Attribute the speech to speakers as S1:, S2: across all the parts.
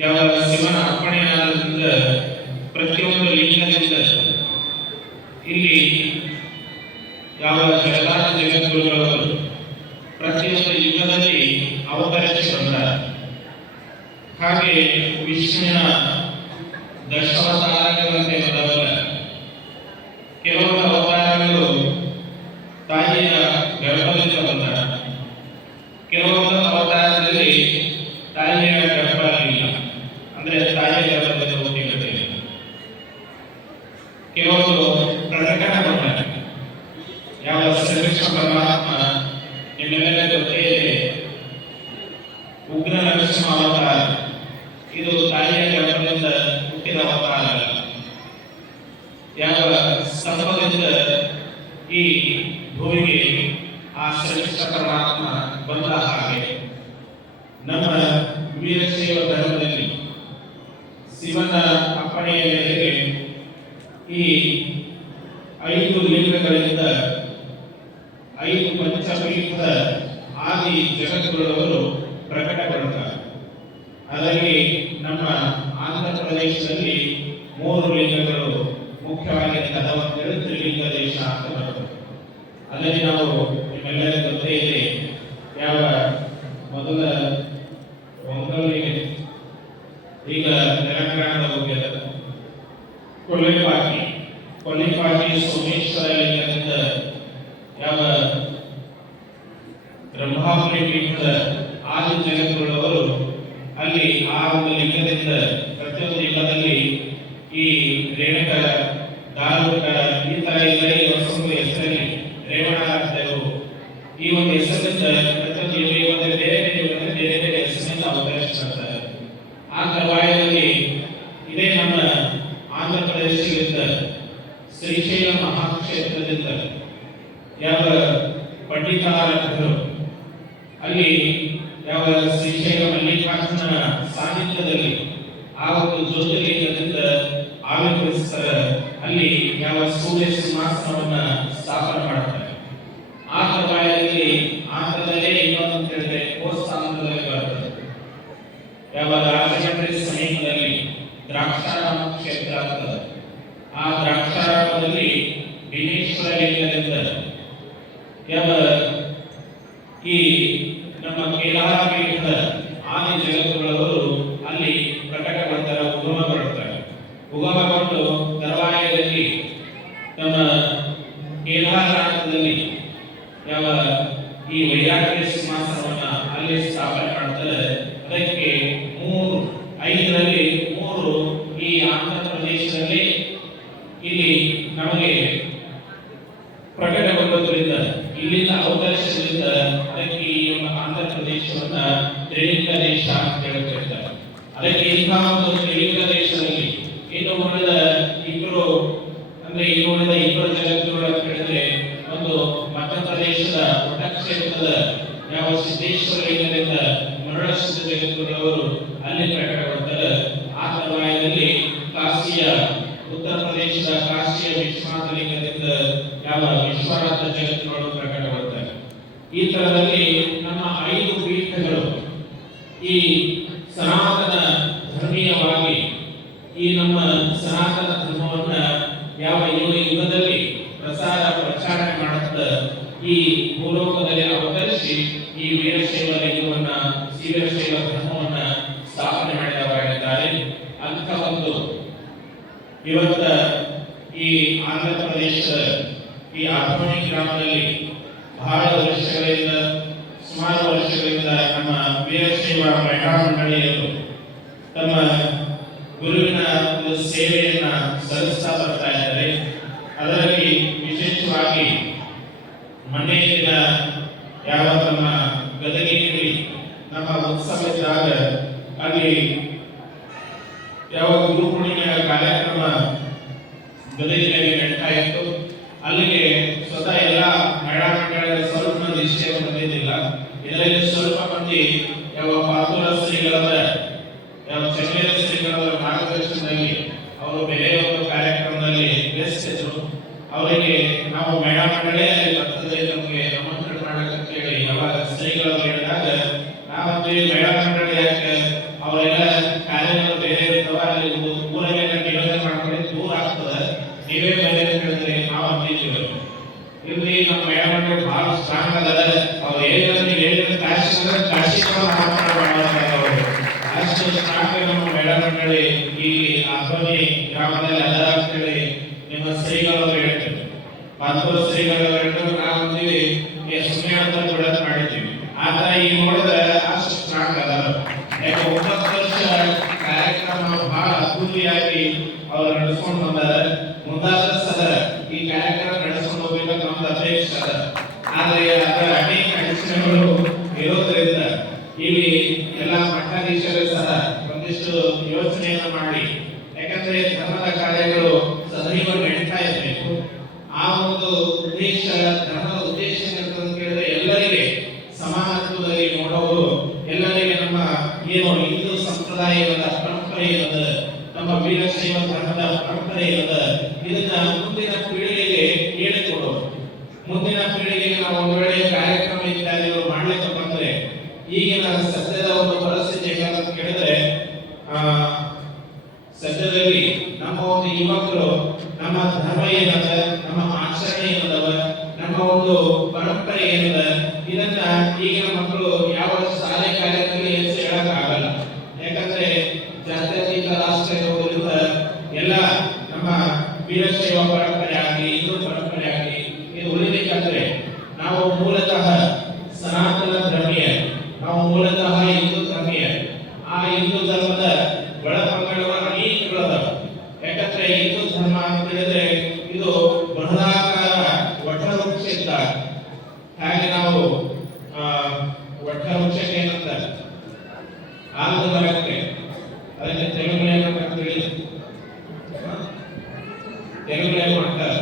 S1: ಯಾವ ಶಿವನ ಅಪ್ಪಣೆಯಾದ್ರಿಂದ ಪ್ರತಿಯೊಂದು ಲಿಂಗದಿಂದ ಇಲ್ಲಿ ಯಾವ ಜಗದಾದ ಜಗದ್ಗುರುಗಳವರು ಪ್ರತಿಯೊಂದು ಯುಗದಲ್ಲಿ ಅವತರಿಸಿ ಬಂದಾರ ಹಾಗೆ ವಿಷ್ಣುವಿನ ದಶಾವತಾರಗಳಂತೆ ಬದವಲ್ಲ ಕೆಲವೊಂದು ಅವತಾರಗಳು ತಾಯಿಯ ಗರ್ಭದಿಂದ ಬಂದಾರ ಕೆಲವೊಂದು ಅವತಾರದಲ್ಲಿ ತಾಯಿಯ ಗರ್ಭ ಇಲ್ಲ ಅಂದ್ರೆ ತಾಯಿಯ ಗರ್ಭದಲ್ಲಿ ಹುಟ್ಟಿರುತ್ತದೆ ಕೆಲವೊಂದು ಪ್ರಕಟಗೊಂಡ ಯಾವ ಶ್ರೀಕೃಷ್ಣ ಪರಮಾತ್ಮ ನಿಮ್ಮೆಲ್ಲ ಗೊತ್ತೇ ಇದೆ ಉಗ್ರ ನರಸಿಂಹ ಅವತಾರ. ಇದು ತಾಯಿಯ ಗರ್ಭದಿಂದ ಹುಟ್ಟಿದ ಅವತಾರ. ಯಾವ ಸ್ತಂಭದಿಂದ ಈ ಭೂಮಿಗೆ ಆ ಶ್ರೇಷ್ಠ ಪರಮಾತ್ಮ ಬಂದ ಹಾಗೆ ನಮ್ಮ ವೀರಶೈವ ಧರ್ಮದಲ್ಲಿ ಶಿವನ ಅಪ್ಪಣೆಯ ಮೇರೆಗೆ ಈ ಐದು ಲಿಂಗಗಳಿಂದ ಐದು ಪಂಚಪೀಠದ ಆದಿ ಜಗದ್ಗುರುವರು ಪ್ರಕಟಗೊಳ್ಳುತ್ತಾರೆ. ಅದರಲ್ಲಿ ನಮ್ಮ ಆಂಧ್ರ ಪ್ರದೇಶದಲ್ಲಿ ಮೂರು ಲಿಂಗಗಳು ಮುಖ್ಯವಾಗಿ ಕದವಂತೇಳಿ ತ್ರಿಲಿಂಗ ದೇಶ ಅಂತ ಬರುತ್ತೆ ಅದರಲ್ಲಿ ನಾವು ಅಲ್ಲಿ ಆ ಒಂದು ಲಿಂಗದಿಂದ ಪ್ರತಿಯೊಂದು ಲಿಂಗದಲ್ಲಿ ಈ ರೇಣಕ ದಾರುಕ ಈ ತರ ಇಲ್ಲ ಈ ಒಂದು ಹೆಸರಲ್ಲಿ ರೇವಣಾಚಾರ್ಯರು ಈ ಒಂದು ಹೆಸರಿಂದ ಪ್ರತಿಯೊಂದು ಯುಗದಲ್ಲಿ ಬೇರೆ ಬೇರೆ ಯುಗದಲ್ಲಿ ಬೇರೆ ಬೇರೆ ಹೆಸರಿನಿಂದ ಅವತರಿಸ್ತಾರೆ ಆ ತರುವಾಯದಲ್ಲಿ ಇದೇ ನಮ್ಮ ಆಂಧ್ರ ಪ್ರದೇಶದಿಂದ ಶ್ರೀಶೈಲ ಮಹಾಕ್ಷೇತ್ರದಿಂದ ಯಾವ ಪಂಡಿತಾರಾಧಕರು ಅಲ್ಲಿ ಯಾವ ಶ್ರೀಶೈಲ ಮಲ್ಲಿಕಾರ್ಜುನ ಸಾನ್ನಿಧ್ಯದಲ್ಲಿ ಆ ಒಂದು ಜ್ಯೋತಿರ್ಲಿಂಗದಿಂದ ಆವಿರ್ಭವಿಸ್ತಾರೆ ಅಲ್ಲಿ ಯಾವ ಸೂರ್ಯ ಸಿಂಹಾಸನವನ್ನ ಸ್ಥಾಪನೆ ಮಾಡ್ತಾರೆ ಆ ತರುವಾಯದಲ್ಲಿ ಆಂಧ್ರದಲ್ಲೇ ಇನ್ನೊಂದು ಅಂತ ಹೇಳಿದ್ರೆ ಕೋಸ್ತಾಂಧ್ರದಲ್ಲಿ ಬರ್ತದೆ ಯಾವ ರಾಜಮಂಡ್ರಿ ಸಮೀಪದಲ್ಲಿ ದ್ರಾಕ್ಷಾರಾಮ ಕ್ಷೇತ್ರ ಆಗ್ತದೆ ಆ ದ್ರಾಕ್ಷಾರಾಮದಲ್ಲಿ ವಿಘ್ನೇಶ್ವರ ಲಿಂಗದಿಂದ ಯಾವ ಈ ನಮ್ಮ ಕೇದಾರ ಪೀಠದ ಆದಿ ಜಗತ್ತುಗಳವರು ಅಲ್ಲಿ ಪ್ರಕಟಗೊಳ್ತಾರೆ ಉಗಮಗೊಳ್ಳುತ್ತಾರೆ ಉಗಮಗೊಂಡು ತರುವಾಯದಲ್ಲಿ ನಮ್ಮ ಕೇಂದ್ರದಲ್ಲಿ ಯಾವ ಈ ವೈರಾಗ್ಯ ಸಿಂಹಾಸನವನ್ನ ಅಲ್ಲಿ ಸ್ಥಾಪನೆ ಮಾಡ್ತಾರೆ ಅದಕ್ಕೆ ಮೂರು, ಐದರಲ್ಲಿ ಮೂರು ಈ ಆಂಧ್ರ ಪ್ರದೇಶದಲ್ಲಿ ಇಲ್ಲಿ ನಮಗೆ ಪ್ರಕಟಗೊಳ್ಳುವುದರಿಂದ ಇಲ್ಲಿಂದ ಅವಕಾಶದಿಂದ ಅದಕ್ಕೆ ಈ ಆಂಧ್ರ ಪ್ರದೇಶವನ್ನು ತ್ರಿಲಿಂಗ ದೇಶ ಅಂತ ಹೇಳ್ತಿರ್ತಾರೆ ಅದಕ್ಕೆ ಇಂತಹ ಒಂದು ತ್ರಿಲಿಂಗ ದೇಶದಲ್ಲಿ ಇನ್ನು ಉಳಿದ ಇಬ್ಬರು ಅಂದ್ರೆ ಈ ಉಳಿದ ಇಬ್ಬರು ಜಗತ್ತುಗಳು ಅಂತ ಒಂದು ಮಧ್ಯಪ್ರದೇಶದ ಒಟ್ಟ ಕ್ಷೇತ್ರದ ಯಾವ ಸಿದ್ದೇಶ್ವರ ಲಿಂಗದಿಂದ ಮರಳಸಿದ್ಧ ಜಗತ್ತುಗಳವರು ಅಲ್ಲಿ ಪ್ರಕಟಗೊಳ್ತಾರೆ ಆ ಸಮಯದಲ್ಲಿ ಕಾಶಿಯ ಉತ್ತರ ಪ್ರದೇಶದ ಕಾಶಿಯ ವಿಶ್ವನಾಥ ಲಿಂಗದಿಂದ ಯಾವ ವಿಶ್ವನಾಥ ಜಗತ್ತುಗಳು ಪ್ರಕಟಗೊಳ್ತಾರೆ ಈ ತರದಲ್ಲಿ ನಮ್ಮ ಐದು ಪೀಠಗಳು ಈ ಸನಾತನ ಧರ್ಮೀಯವಾಗಿ ಈ ನಮ್ಮ ಸನಾತನ ಧರ್ಮವನ್ನ ಯಾವ ಯುಗ ಯುಗದಲ್ಲಿ ಪ್ರಸಾರ ಪ್ರಚಾರ ಮಾಡುತ್ತ ಈ ಭೂಲೋಕದಲ್ಲಿ ಅವತರಿಸಿ ಈ ವೀರಶೈವ ಲಿಂಗವನ್ನ ವೀರಶೈವ ಧರ್ಮವನ್ನ ಸ್ಥಾಪನೆ ಮಾಡಿದವರಾಗಿದ್ದಾರೆ ಅಂಥ ಒಂದು ಇವತ್ತ ಈ ಆಂಧ್ರ ಪ್ರದೇಶದ ಆತ್ಮಣಿ ಗ್ರಾಮದಲ್ಲಿ ಬಹಳ ವರ್ಷಗಳಿಂದ, ಸುಮಾರು ವರ್ಷಗಳಿಂದ ನಮ್ಮ ವೀರಶೈವ ಮಹಿಳಾ ಮಂಡಳಿಯರು ತಮ್ಮ ಗುರುವಿನ ಒಂದು ಸೇವೆಯನ್ನ ಸಲ್ಲಿಸ್ತಾ ಬರ್ತಾ ಇದ್ದಾರೆ. ಅದರಲ್ಲಿ ವಿಶೇಷವಾಗಿ ಮನೆಯಿಂದ ಯಾವ ತಮ್ಮ ಗದಗಿನಲ್ಲಿ ನಮ್ಮ ಉತ್ಸವ ಇದ್ದಾಗ ಅಲ್ಲಿ ಯಾವ ಗುರು ಕಾರ್ಯಕ್ರಮ ಗದಗಿನಲ್ಲಿ ನಡೀತಾ ಇತ್ತು. ಅಲ್ಲಿಗೆ ಎಲ್ಲ ಮಹಿಳಾ ಮಂಡಳಿಯ ಸ್ವಲ್ಪ ಮಂದಿ ಇಷ್ಟೇ ಬಂದಿದ್ದಿಲ್ಲ. ಇದರಲ್ಲಿ ಸ್ವಲ್ಪ ಮಂದಿ ಯಾವ ಪಾತುರ ಶ್ರೀಗಳದ, ಯಾವ ಚಂಗೇರ ಮಾರ್ಗದರ್ಶನದಲ್ಲಿ ಅವರು ಬೇರೆ ಒಂದು ಕಾರ್ಯಕ್ರಮದಲ್ಲಿ ಬೆಳೆಸಿದ್ರು ಅವರಿಗೆ ನಾವು ಮಹಿಳಾ ಮಂಡಳಿ ಬರ್ತದೆ ನಮಗೆ ಆಮಂತ್ರಣ ಮಾಡಕ್ಕೆ ಹೇಳಿ ಯಾವಾಗ ಶ್ರೀಗಳು ಹೇಳಿದಾಗ ನಾವಂತೀವಿ ಮೇಳ ಮಂಡಳಿ ಯಾಕೆ ಅವರೆಲ್ಲ ಕಾರ್ಯಗಳು ಬೇರೆ ಇರ್ತಾವ ಅಲ್ಲಿ ಒಂದು ಊರಲ್ಲೆಲ್ಲ ನಿಯೋಜನೆ ಮಾಡ್ಕೊಂಡು ದೂರ ಆಗ್ತದೆ ನೀವೇ ಬೇರೆ ಹೇಳಿದ್ರೆ ನಾವು ಅಂದಿದ್ದೀವಿ ಇಲ್ಲಿ ನಮ್ಮ ಮೇಳ ಮಂಡಳಿ ಬಹಳ ಸ್ಟ್ರಾಂಗ್ ಅದ ಅವ್ರು ಹೇಳಿದ್ರೆ ನೀವು ಹೇಳಿದ್ರೆ ಕಾಶಿ ಅಂದ್ರೆ ಕಾಶಿ ಅವರು ಅಷ್ಟು ಸ್ಟ್ರಾಂಗ್ ನಮ್ಮ ಈ ಅಬ್ಬನಿ ಗ್ರಾಮದಲ್ಲಿ ಎಲ್ಲರ ಅಂತೇಳಿ ನಿಮ್ಮ ಶ್ರೀಗಳು ಹೇಳ್ತಾರೆ ಮತ್ತೊಂದು ಶ್ರೀಗಳು ಹೇಳಿದ್ರು, ನಾವು ಅಂತೀವಿ ಸುಮ್ಮನೆ ಅಂತ ಬಿಡತ್ ಮಾಡಿದ್ದೀವಿ ಆದ್ರೆ ಈಗ ನೋಡಿದ್ರೆ ಅಷ್ಟು ಸ್ಟ್ರಾಂಗ್ ಅದಾರ. ಯಾಕೆ ಒಂಬತ್ತು ವರ್ಷ ಕಾರ್ಯಕ್ರಮ ಬಹಳ ಅದ್ಭುತಿಯಾಗಿ ಅವ್ರು ನಡೆಸ್ಕೊಂಡು ಬಂದಾರ. ಮುಂದಾದ ಸದ ಈ ಕಾರ್ಯಕ್ರಮ ನಡೆಸ್ಕೊಂಡು ಹೋಗ್ಬೇಕಂತ ನಮ್ದು ಅಪೇಕ್ಷೆ ಅದ. ಆದ್ರೆ ಅದರ ಅನೇಕ ಅಡಚಣೆಗಳು ಇರೋದ್ರಿಂದ ಇಲ್ಲಿ ಒಂದಿಷ್ಟು ಯೋಚನೆಯನ್ನು ಮಾಡಿ. ಯಾಕಂದ್ರೆ ಧರ್ಮದ ಕಾರ್ಯಗಳು ಸದೈವ ನಡೀತಾ ಇರಬೇಕು. ಆ ಒಂದು ಉದ್ದೇಶ, ಧರ್ಮದ ಉದ್ದೇಶ ಅಂತ ಕೇಳಿದ್ರೆ ಎಲ್ಲರಿಗೆ ಸಮಾನತ್ವದಲ್ಲಿ ನೋಡೋರು ಎಲ್ಲರಿಗೆ ನಮ್ಮ ಏನು ಹಿಂದೂ ಸಂಪ್ರದಾಯವಾದ ಪರಂಪರೆ ಇರದ ನಮ್ಮ ವೀರಶೈವ ಧರ್ಮದ ಪರಂಪರೆ ಇರದ ಇದನ್ನ ಮುಂದಿನ ಪೀಳಿಗೆಗೆ ಹೇಳಿಕೊಡೋರು ಮುಂದಿನ ಪೀಳಿಗೆಗೆ ನಾವು ಒಂದು ವೇಳೆ ಕಾರ್ಯಕ್ರಮ ಇತ್ಯಾದಿಗಳು ಮಾಡ್ಲಿಕ್ಕೆ ಬಂದ್ರೆ, ಈಗಿನ ಸದ್ಯದ ಒಂದು ಪರಿಸ್ಥಿತಿ ಹೇಗಂತ ಕೇಳಿದ್ರೆ ಸದ್ಯದಲ್ಲಿ ನಮ್ಮ ಒಂದು ಯುವಕರು, ನಮ್ಮ ಧರ್ಮ ಏನದ ನಮ್ಮ ಆಚರಣೆ ಏನದವ ನಮ್ಮ ಒಂದು ಪರಂಪರೆ ಏನದ ಇದನ್ನ ಈಗಿನ ಮಕ್ಕಳು ಯಾವ ಶಾಲೆ ಕಾರ್ಯದಲ್ಲಿ ಹೇಳಕ್ ಆಗಲ್ಲ ಯಾಕಂದ್ರೆ ಜಾತ್ಯತೀತ ರಾಷ್ಟ್ರ ಇರೋದ್ರಿಂದ ಎಲ್ಲ ನಮ್ಮ ವೀರಶೈವ ಪರಂಪರೆ ಆಗಲಿ ಹಿಂದೂ ಪರಂಪರೆ ಆಗಲಿ ಇದು ಉಳಿಬೇಕಂದ್ರೆ ನಾವು ಮೂಲತಃ ಸನಾತನ ಧರ್ಮೀಯ ನಾವು ಮೂಲತಃ ಹಿಂದೂ ಧರ್ಮೀಯ ಆ ಹಿಂದೂ ಧರ್ಮದ ಒಳಪಂಗಡವ ಅನೇಕಗಳದಾವ ಯಾಕಂದ್ರೆ ಹಿಂದೂ ಧರ್ಮ ಅಂತ ಹೇಳಿದ್ರೆ ಇದು ಬೃಹದಾಕಾರ ವಟವೃಕ್ಷ ಇದ್ದಾಗ ಹಾಗೆ ನಾವು ಆ, ವಟವೃಕ್ಷಕ್ಕೆ ಏನಂತ ಆಲದ ಮರಕ್ಕೆ ಅದಕ್ಕೆ ತೆಲುಗು ಏನಂತ ತಿಳಿದು ತೆಲುಗು ಮಾಡ್ತಾರೆ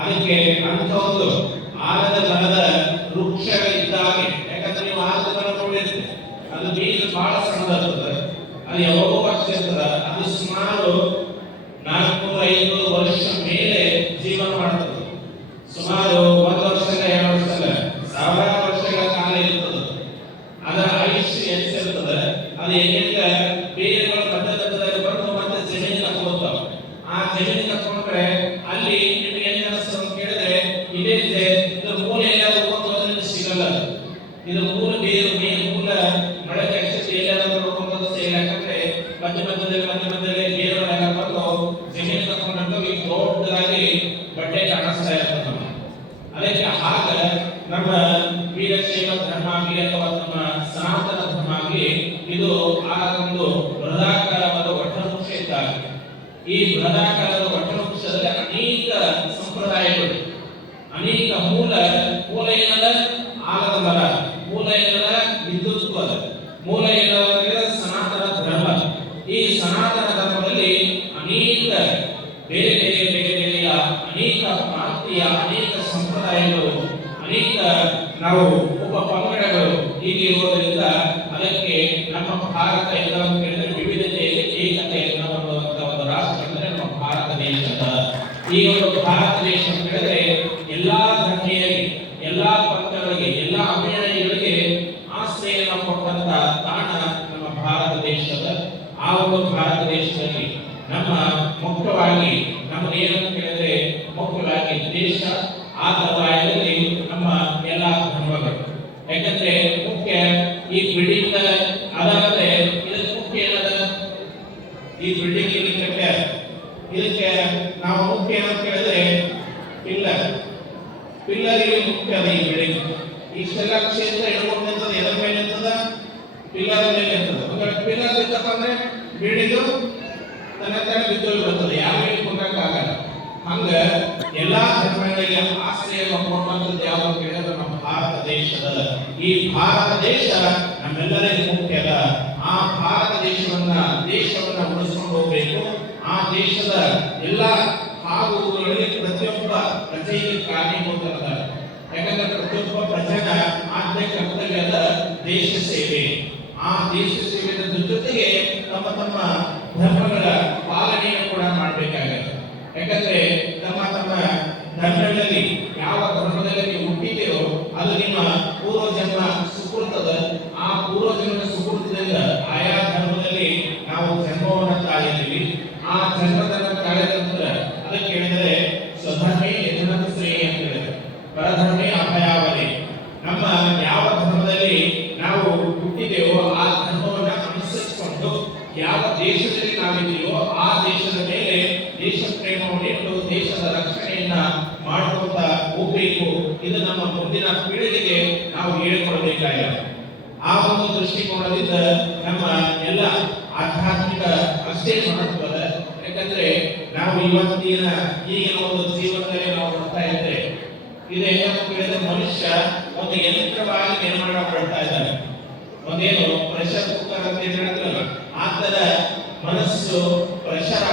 S1: ಅದಕ್ಕೆ ಅಂತ ಒಂದು ಆಲದ ಮರದ ವೃಕ್ಷಗಳಿದ್ದಾಗೆ, ಯಾಕಂದ್ರೆ ನೀವು ಆಲದ ಮರ ನೋಡಿದ್ರೆ ಅದು ಬೀಜ ಬಹಳ ಸಣ್ಣದಾಗ್ತದೆ, ಅದು ಯಾವಾಗ ಇರ್ತದ ಅದು ಸುಮಾರು ನಾಲ್ಕುನೂರ ಐನೂರು ವರ್ಷ ಮೇಲೆ ಜೀವನ ಮಾಡ್ತದೆ ಸುಮಾರು ಒಂದು ವರ್ಷದ ಎರಡು ವರ್ಷದ ಸಾವಿರಾರು ವರ್ಷಗಳ ಕಾಲ ಇರ್ತದೆ ಅದರ ಆಯುಷ್ಯ ಎಷ್ಟಿರ್ತದೆ ಅದು ಹೆಂಗೆ ಬೇರೆಗಳ ಪದ್ಧತಿಯಲ್ಲಿ ಬಂದು ಮತ್ತೆ ಜಮೀನಿಗೆ ಹಾಕೋತಾವ ಆ ಜಮೀನಿಗೆ ಹಾಕೊಂಡ್ರೆ ಅಲ್ಲಿ ನಿಮ್ಗೆ ಏನ್ ಅನಿಸ್ತದೆ ಅಂತ ಕೇಳಿದ್ರೆ ಇದೇ ಇದೆ ಇದು ಮೂಲ ಎಲ್ಲಾದ್ರೂ ಒಂದು ಅದರಿಂದ ಸಿಗಲ್ಲ ಅದು. ಇದು ಮೂರು ಬೇರು ಮೇನ್ ಮೂಲ ಮಳೆ ಕಟ್ಟಿಸಿ ಎಲ್ಲಾದ್ರೂ ನೋಡ್ಕೊಂಡು ಸೇಲ್ ಯಾಕಂದ್ರೆ ಮಧ್ಯ ಮಧ್ಯದಲ್ಲಿ ಮಧ್ಯ ಮಧ್ಯದಲ್ಲಿ ಈಗ ದೊಡ್ಡದಾಗಿ ಬಟ್ಟೆ ಕಾಣಿಸ್ತಾ ಇರ್ತದೆ. ಅದಕ್ಕೆ ಆಗ ನಮ್ಮ ವೀರಶೈವ ಧರ್ಮ ಆಗಲಿ ಅಥವಾ ನಮ್ಮ ಸನಾತನ ಧರ್ಮ ಆಗಲಿ ಇದು ಆ ಒಂದು ಬೃಹದಾಕಾರವಾದ ವಟವೃಕ್ಷ ಇದ್ದಾಗ ಈ ಬೃಹದಾಕಾರದ ವಟವೃಕ್ಷದಲ್ಲಿ ಅನೇಕ ಸಂಪ್ರದಾಯಗಳು ಅನೇಕ ಮೂಲ ಮೂಲ ಏನದ ಆಲದ ಮರ ಮೂಲ ಏನದ ವಿದ್ಯುತ್ವದ ಮೂಲ ಏನದ ಸನಾತನ ಧರ್ಮ ಈ ಸನಾತನ ಧರ್ಮದಲ್ಲಿ ಅನೇಕ ಬೇರೆ ಬೇರೆ ಬೇರೆ ಬೇರೆಯ ಅನೇಕ ಪ್ರಾಂತೀಯ ಅನೇಕ ಸಂಪ್ರದಾಯಗಳು, ಅನೇಕ ನಾವು ಉಪ ಪಂಗಡಗಳು ಹೀಗೆ ಇರುವುದರಿಂದ ಅದಕ್ಕೆ ನಮ್ಮ ಭಾರತ ಎಲ್ಲ ಅಂತ ಹೇಳಿದ್ರೆ ವಿವಿಧತೆಯಲ್ಲಿ ಏಕತೆಯನ್ನು ಹೊಂದುವಂತ ಒಂದು ರಾಷ್ಟ್ರ ಅಂದ್ರೆ ನಮ್ಮ ಭಾರತ ದೇಶ ಈ ಒಂದು ಭಾರತ ದೇಶ ಅಂತ ಹೇಳಿದ್ರೆ ಎಲ್ಲಾ ಧರ್ಮೀಯರಿಗೆ, ಎಲ್ಲಾ ಪಂಥಗಳಿಗೆ ಎಲ್ಲಾ ಅಭಿನಯಗಳಿಗೆ ಆಶ್ರಯನ ಕೊಟ್ಟಂತ ತಾಣ ನಮ್ಮ ಭಾರತ ದೇಶದ, ಆ ಒಂದು ಭಾರತ ದೇಶದಲ್ಲಿ ನಮ್ಮ ಮುಖ್ಯವಾಗಿ ನಮ್ಮ ಏನಂತ ಹೇಳಿದ್ರೆ ಮುಖ್ಯವಾಗಿ ದೇಶ ಆ ಸಮುದಾಯದಲ್ಲಿ ನಮ್ಮ ಎಲ್ಲ ಧರ್ಮಗಳು ಯಾಕಂದ್ರೆ ಮುಖ್ಯ ಈ ಬಿಲ್ಡಿಂಗ್ ಅದಾದ್ರೆ ಇದಕ್ಕೆ ಮುಖ್ಯ ಏನದ? ಈ ಬಿಲ್ಡಿಂಗ್ ಇಲ್ಲಿ ಕಟ್ಟ್ಯಾರ ಇದಕ್ಕೆ ನಾವು ಮುಖ್ಯ ಏನಂತ ಹೇಳಿದ್ರೆ ಪಿಲ್ಲರ್ ಪಿಲ್ಲರ್ ಇಲ್ಲಿ ಮುಖ್ಯ ಅದ ಈ ಬಿಲ್ಡಿಂಗ್ ಇಷ್ಟೆಲ್ಲ ಕ್ಷೇತ್ರ ಎಳ್ಕೊಂಡು ನಿಂತದ ಎದ್ರ ಮೇಲೆ ನಿಂತದ ಪಿಲ್ಲರ್ ಮೇಲೆ ನಿಂತದ ಪಿಲ್ಲರ್ ಬಿದ್ದಪ್ಪ ಅಂದ್ರೆ ಬಿಲ್ಡಿಂಗ್ ತನ್ನ ತನ್ನ ಬಿದ್ದು ಬರ್ತದೆ. ಎಲ್ಲಾ ಧರ್ಮಗಳಿಗೆ ಆಶ್ರಯ ಕೊಡುವಂತದ್ದು ಯಾವುದು ಅಂತ ಹೇಳಿದ್ರೆ ನಮ್ಮ ಭಾರತ ದೇಶದ ಈ ಭಾರತ ದೇಶ ನಮ್ಮೆಲ್ಲರಿಗೂ ಮುಖ್ಯ ಅಲ್ಲ. ಆ ಭಾರತ ದೇಶವನ್ನ ದೇಶವನ್ನ ಉಳಿಸ್ಕೊಂಡು ಹೋಗಬೇಕು. ಆ ದೇಶದ ಎಲ್ಲ ಭಾಗಗಳಿಗೆ ಪ್ರತಿಯೊಬ್ಬ ಪ್ರಜೆಗೆ ಕಾರಣೀಭೂತರದ ಯಾಕಂದ್ರೆ ಪ್ರತಿಯೊಬ್ಬ ಪ್ರಜೆನ ಆದ್ಯ ಕರ್ತವ್ಯದ ದೇಶ ಸೇವೆ. ಆ ದೇಶ ಸೇವೆಯ ಜೊತೆಗೆ ತಮ್ಮ ತಮ್ಮ ಧರ್ಮಗಳ ಪಾಲನೆಯನ್ನು ಕೂಡ ಮಾಡಬೇಕಾಗತ್ತೆ. ಯಾಕಂದ್ರೆ ತಮ್ಮ ತಮ್ಮ ಧರ್ಮಗಳಲ್ಲಿ ಯಾವ ಧರ್ಮದಲ್ಲಿ ನೀವು ಹುಟ್ಟಿದೆಯೋ ಅದು ನಿಮ್ಮ ಪೂರ್ವ ಜನ್ಮ ಸುಕೃತದ ಆ ಪೂರ್ವ ಜನ್ಮ ಸುಕೃತದಿಂದ ಆಯಾ ಧರ್ಮದಲ್ಲಿ ನಾವು ಜನ್ಮವನ್ನು ತಾಳಿದ್ದೀವಿ ಆ ಜನ್ಮದನ್ನ ತಾಳಿದ ನಂತರ ಅದಕ್ಕೆ ಹೇಳಿದರೆ ಸ್ವಧರ್ಮೇ ಯಜನಕ ಶ್ರೇಯ ಅಂತ ಹೇಳಿದ್ರೆ ಪರಧರ್ಮೇ ಅಭಯಾವಧಿ ನಮ್ಮ ಯಾವ ಧರ್ಮದಲ್ಲಿ ನಾವು ಹುಟ್ಟಿದೆವೋ ಆ ಧರ್ಮವನ್ನ ಅನುಸರಿಸಿಕೊಂಡು ಯಾವ ದೇಶದಲ್ಲಿ ನಾವಿದೆಯೋ ಆ ದೇಶದ ಮೇಲೆ ದೇಶ ಪ್ರೇಮವನ್ನು ಇಟ್ಟು ದೇಶದ ರಕ್ಷಣೆಯನ್ನ ಮಾಡ್ಕೊಂತ ಹೋಗ್ಬೇಕು ಇದು ನಮ್ಮ ಮುಂದಿನ ಪೀಳಿಗೆಗೆ ನಾವು ಹೇಳಿಕೊಡ್ಬೇಕಾಗಿದೆ ಆ ಒಂದು ದೃಷ್ಟಿಕೋನದಿಂದ ನಮ್ಮ ಎಲ್ಲ ಆಧ್ಯಾತ್ಮಿಕ ಅಷ್ಟೇ ಮಹತ್ವದ ಯಾಕಂದ್ರೆ ನಾವು ಇವತ್ತಿನ ಈಗಿನ ಒಂದು ಜೀವನದಲ್ಲಿ ನಾವು ನೋಡ್ತಾ ಇದ್ದೇವೆ ಇದೇನಪ್ಪ ಕೇಳಿದ್ರೆ ಮನುಷ್ಯ ಒಂದು ಯಂತ್ರವಾಗಿ ನಿರ್ಮಾಣ ಮಾಡ್ತಾ ಇದ್ದಾನೆ. ಒಂದೇನು ಪ್ರೆಷರ್ ಕುಕ್ಕರ್ ಅಂತ ಹೇಳಿದ್ರಲ್ಲ, ಆ ತರ ಮನಸ್ಸು ಪ್ರೆಷರ್